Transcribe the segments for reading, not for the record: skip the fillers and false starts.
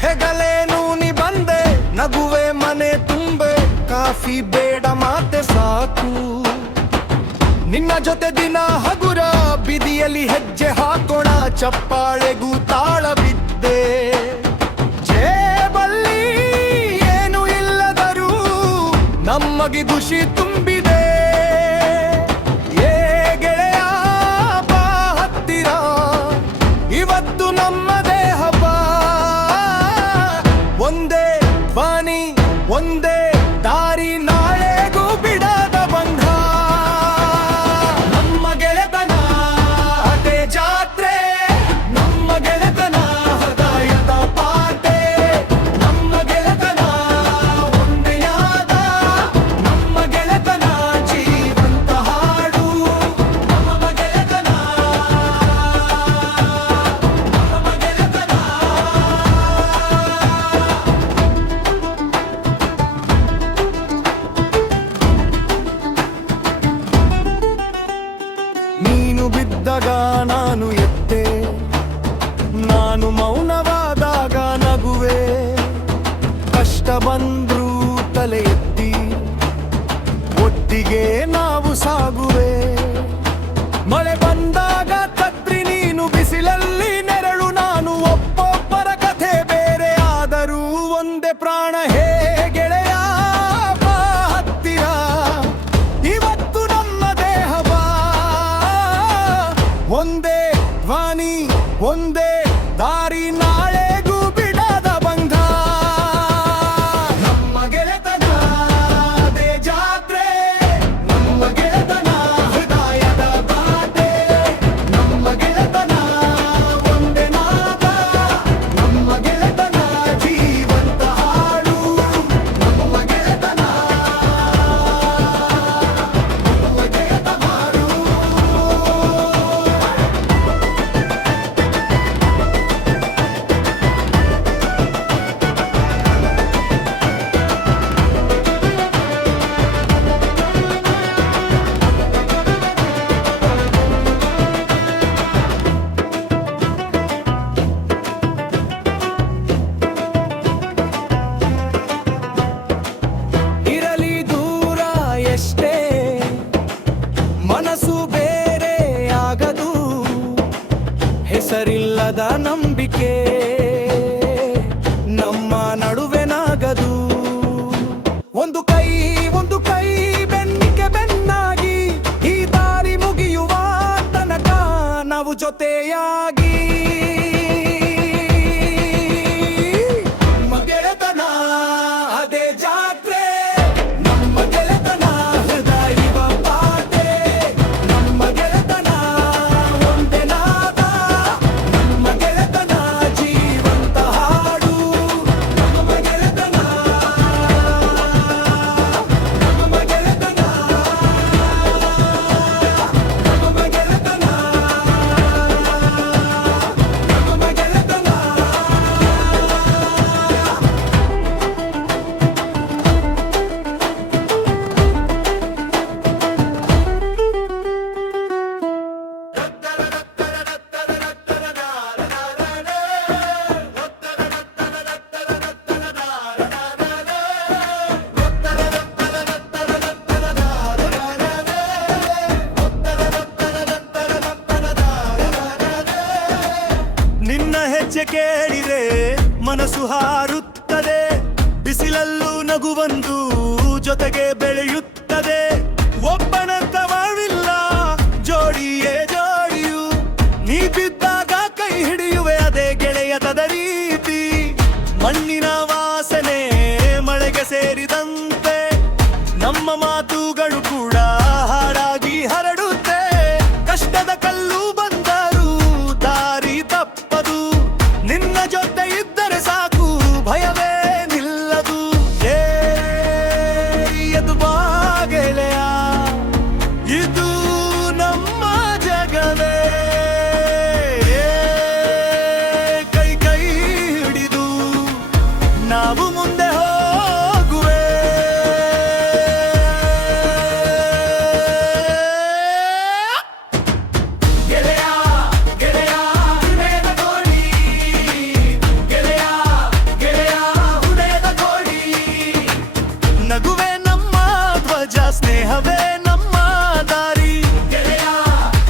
ಹೆಗಲೇನು ನಿ ಬಂದೆ ನಗುವೆ ಮನೆ ತುಂಬೆ ಕಾಫಿ ಬೇಡ ಮಾತೆ ಸಾಕು ನಿನ್ನ ಜೊತೆ ದಿನ ಹಗುರ ಬಿದಿಯಲ್ಲಿ ಹೆಜ್ಜೆ ಹಾಕೋಣ ಚಪ್ಪಾಳೆಗೂ ತಾಳ ಬಿದ್ದೆ ಜೇಬಲ್ಲಿ ಏನು ಇಲ್ಲದರೂ ನಮಗೆ ಖುಷಿ ತುಂಬಿದೆ ಏ ಗೆಳೆಯ ಬಾ ಹತ್ತಿರ ಇವತ್ತು ನಮ್ಮದೇ ಹಬ್ಬ ಒಂದೇ ಧ್ವನಿ ಒಂದೇ ದಾರಿ ನಾಳೆಗೂ ಬಿಡದ ಬಂಧ ನಮ್ಮ ಗೆಳೆತನ ಅದೇ ಜಾತ್ರೆ ನಮ್ಮ ಗೆಳೆತನ ಹೃದಯದ ಪಾತೆ ನಮ್ಮ ಗೆಳೆತನ ಒಂದೆಯಾದ ನಮ್ಮ ಗೆಳೆತನ ಜೀವಂತ ಹಾಡು ನಮ್ಮ ಗೆಳೆತನ ನಮ್ಮ ಗೆಳೆತನ ನೀನು ಬಿದ್ದಾಗ ನಾನು ಎದ್ದೆ ನಾನು ಮೌನವಾದಾಗ ನಗುವೆ ಕಷ್ಟ ಬಂದ್ರೂ ತಲೆ ಎತ್ತಿ ಒಟ್ಟಿಗೆ ನಾವು ಸಾಗುವೆ ಮಳೆ ಬಂದಾಗ ಛತ್ರಿ ನೀನು ಬಿಸಿಲಲ್ಲಿ ನೆರಳು ನಾನು ಒಬ್ಬೊಬ್ಬರ ಕಥೆ ಬೇರೆ ಆದರೂ ಒಂದೇ ಪ್ರಾಣ ಹೇ ಗೆಳೆಯ ಬಾ ಹತ್ತಿರ ಇವತ್ತು ನಮ್ಮ ದೇಹ ಬಾ ಒಂದೇ ಧ್ವನಿ ಒಂದೇ ದಾರಿ ನಾಳೆಗೂ ಬಿಡದ ಬಂಧ ನಮ್ಮ ಗೆಳೆತನ ಅದೇ ಜಾತ್ರೆ ನಮ್ಮ ಗೆಳೆತನ ಹೃದಯದ ಬಾಟೆ ನಮ್ಮ ಗೆಳೆತನ ಒಂದೇ ನಾದ ನಮ್ಮ ಗೆಳೆತನ ಜೀವಂತ ಹಾಡು ನಮ್ಮ ಗೆಳೆತನ ನಮ್ಮ ಗೆಳೆತನ ಹಾಡು ಇರಲಿ ದೂರ ಎಷ್ಟೇ ಮನಸ್ಸು ಬೇರೆ ಆಗದು ಹೆಸರಿಲ್ಲದ ನಂಬಿಕೆ ನಮ್ಮ ನಡುವೆ ನಾಗದು ಒಂದು ಕೈ ಬೆನ್ನಿಗೆ ಬೆನ್ನಾಗಿ ಈ ದಾರಿ ಮುಗಿಯುವ ತನಕ ನಾವು ಜೊತೆಯಾಗಿ ನಮ್ಮ ಗೆಳೆತನ ಅದೇ ಜಾತ್ರೆ ನಮ್ಮ ಗೆಳೆತನ ಹೃದಯದ ಪಾತೆ ನಮ್ಮ ಗೆಳೆತನ ಒಂದೇ ನಾದ ನಮ್ಮ ಗೆಳೆತನ ಜೀವಂತ ಹಾಡು ನಮ್ಮ ಗೆಳೆತನ ನಮ್ಮ ಗೆಳೆತನ ನಮ್ಮ ಗೆಳೆತನ ನಮ್ಮ ಗೆಳೆತನ ನಿನ್ನ ಹೆಜ್ಜೆ ಕೇಳಿದೆ ಮನಸ್ಸು ಹಾರುತ್ತದೆ ಬಿಸಿಲಲ್ಲೂ ನಗುವೊಂದು ಜೊತೆಗೆ ಬೆಳೆಯುತ್ತದೆ ಒಬ್ಬನಂತವಿಲ್ಲ ಜೋಡಿಯೇ ಜೋಡಿಯು ನೀ ಬಿದ್ದಾಗ ಕೈ ಹಿಡಿಯುವೆ ಅದೇ ಗೆಳೆಯತದ ರೀತಿ ಮಣ್ಣಿನ ವಾಸನೆ ಮಳೆಗೆ ಸೇರಿದಂತೆ ನಮ್ಮ ಮಾತುಗಳು ಕೂಡ ಹಾಡಾಗಿ ಹರಡುತ್ತೆ ಕಷ್ಟದ ಕಲ್ಲು ಬಂದರೂ ದಾರಿ ತಪ್ಪದು ನಿನ್ನ ಜೊತೆ ಇದ್ದರೆ ಸಾಕು ಭಯ ಸ್ನೇಹವೇ ನಮ್ಮ ದಾರಿ. ಗೆಳೆಯ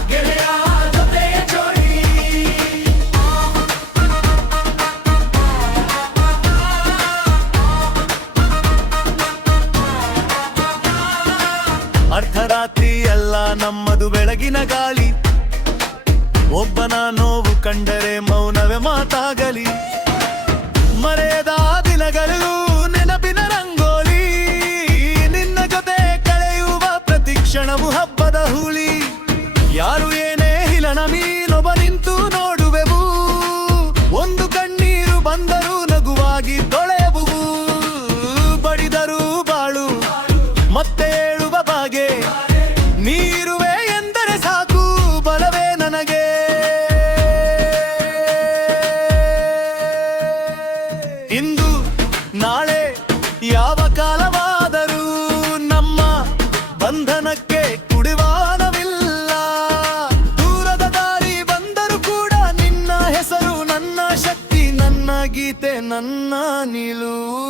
ಗೆಳೆಯ ಜೊತೆಯ ಜೋಡಿ. ಅರ್ಧರಾತ್ರಿ ಎಲ್ಲ ನಮ್ಮದು ಬೆಳಗಿನ ಗಾಳಿ. ಒಬ್ಬನ ನೋವು ಕಂಡರೆ ಮೌನವೇ ಮಾತಾಗಲಿ. ಮರೆಯದ ದಿನಗಳು ನೆನಪಿನ ರಂಗೋಲಿ. ನಿನ್ನ ಜೊತೆ ಕಳೆಯುವ ಪ್ರತಿ ಕ್ಷಣವು ಹಬ್ಬದ ಹೂಳಿ. ಯಾರು ಏನೇ ಹಿಲನ ನೀನೊಬ್ಬ ನಿಂತು ನೋಡುವೆವು. ಒಂದು ಕಣ್ಣೀರು ಬಂದರೂ ನಗುವಾಗಿ ತೊಳೆಯುವು. ಬಡಿದರೂ ಬಾಳು ಮತ್ತೆ ಏಳುವ ಬಾಗೆ. ನೀರುವೆ ಎಂದರೆ ಸಾಕು ಬಲವೇ ನನಗೆ. ಇಂದು ನಾಳೆ ಯಾವ ಕಾಲವಾದರೂ ನಮ್ಮ ಬಂಧನಕ್ಕೆ ಕುಡಿವಾನವಿಲ್ಲ. ದೂರದ ದಾರಿ ಬಂದರೂ ಕೂಡ ನಿನ್ನ ಹೆಸರು ನನ್ನ ಶಕ್ತಿ, ನನ್ನ ಗೀತೆ, ನನ್ನ ನಿಲುವು.